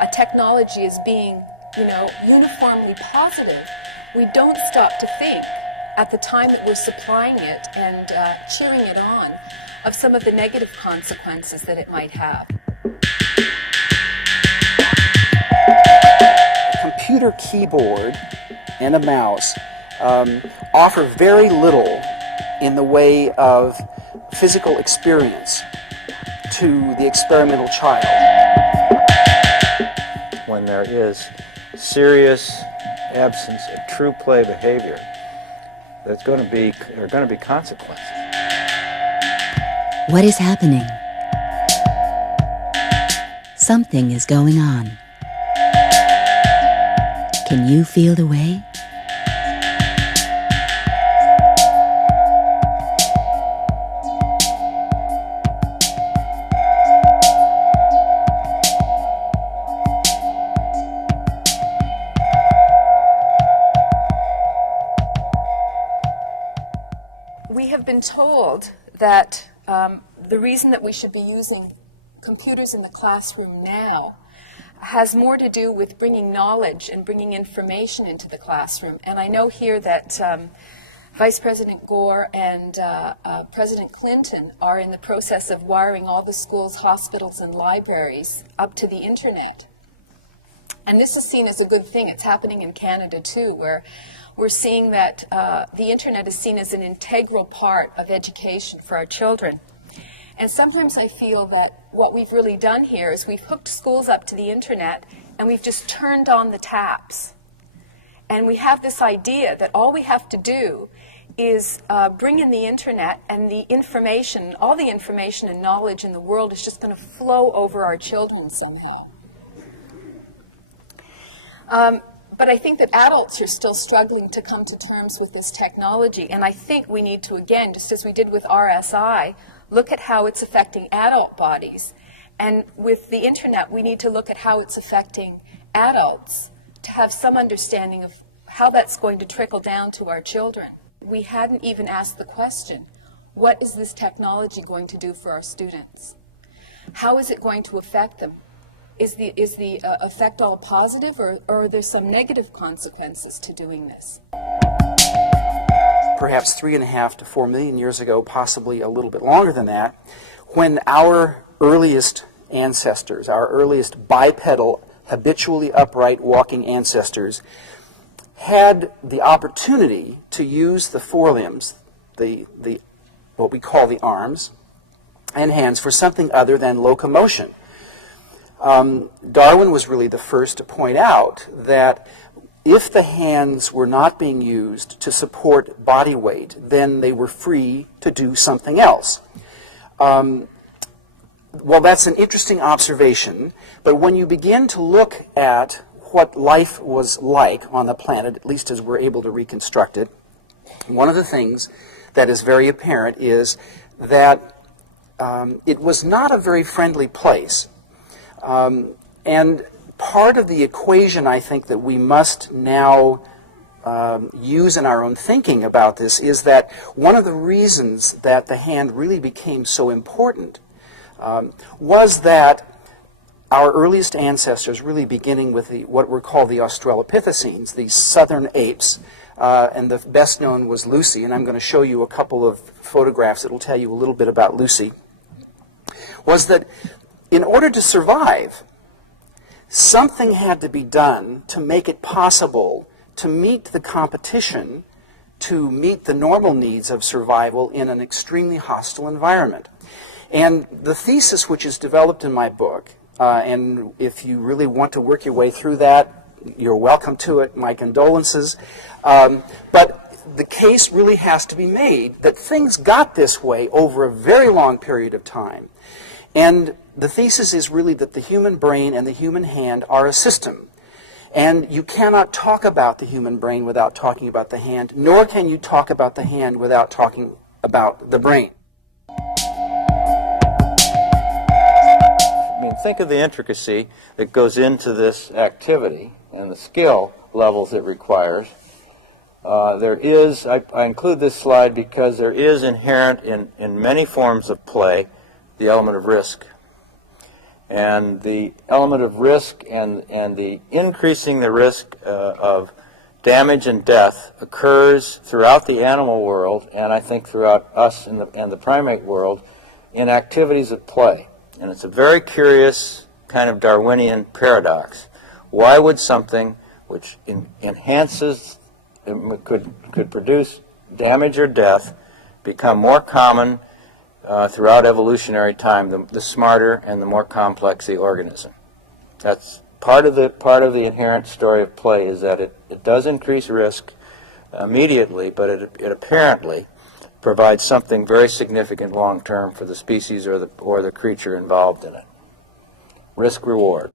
a technology as being, uniformly positive, we don't stop to think at the time that we're supplying it and cheering it on of some of the negative consequences that it might have. A computer keyboard and a mouse offer very little in the way of physical experience to the experimental child. When there is serious absence of true play behavior, there are going to be consequences. What is happening? Something is going on. Can you feel the way? We have been told that the reason that we should be using computers in the classroom now has more to do with bringing knowledge and bringing information into the classroom. And I know here that Vice President Gore and President Clinton are in the process of wiring all the schools, hospitals, and libraries up to the internet. And this is seen as a good thing. It's happening in Canada too, where we're seeing that the internet is seen as an integral part of education for our children. And sometimes I feel that what we've really done here is we've hooked schools up to the internet and we've just turned on the taps. And we have this idea that all we have to do is bring in the internet, and the information, all the information and knowledge in the world is just going to flow over our children somehow. But I think that adults are still struggling to come to terms with this technology, and I think we need to, again, just as we did with RSI, look at how it's affecting adult bodies. And with the internet, we need to look at how it's affecting adults to have some understanding of how that's going to trickle down to our children. We hadn't even asked the question, what is this technology going to do for our students? How is it going to affect them? Is the effect all positive, or are there some negative consequences to doing this? Perhaps 3.5 to 4 million years ago, possibly a little bit longer than that, when our earliest ancestors, our earliest bipedal, habitually upright walking ancestors, had the opportunity to use the forelimbs, what we call the arms and hands, for something other than locomotion. Darwin was really the first to point out that if the hands were not being used to support body weight, then they were free to do something else. Well, that's an interesting observation, but when you begin to look at what life was like on the planet, at least as we're able to reconstruct it, one of the things that is very apparent is that it was not a very friendly place. And part of the equation, I think, that we must now use in our own thinking about this is that one of the reasons that the hand really became so important was that our earliest ancestors, really beginning with what were called the Australopithecines, the southern apes, and the best known was Lucy, and I'm going to show you a couple of photographs that will tell you a little bit about Lucy, was that in order to survive, something had to be done to make it possible to meet the competition, to meet the normal needs of survival in an extremely hostile environment. And the thesis which is developed in my book, and if you really want to work your way through that, you're welcome to it, my condolences, but the case really has to be made that things got this way over a very long period of time. And the thesis is really that the human brain and the human hand are a system. And you cannot talk about the human brain without talking about the hand, nor can you talk about the hand without talking about the brain. I mean, think of the intricacy that goes into this activity and the skill levels it requires. I include this slide because there is inherent in many forms of play the element of risk. And the element of risk and the increasing the risk of damage and death occurs throughout the animal world, and I think throughout us and the primate world, in activities of play. And it's a very curious kind of Darwinian paradox. Why would something which enhances, could produce damage or death, become more common throughout evolutionary time, the smarter and the more complex the organism? That's part of the inherent story of play, is that it does increase risk immediately, but it apparently provides something very significant long term for the species or the creature involved in it. Risk reward.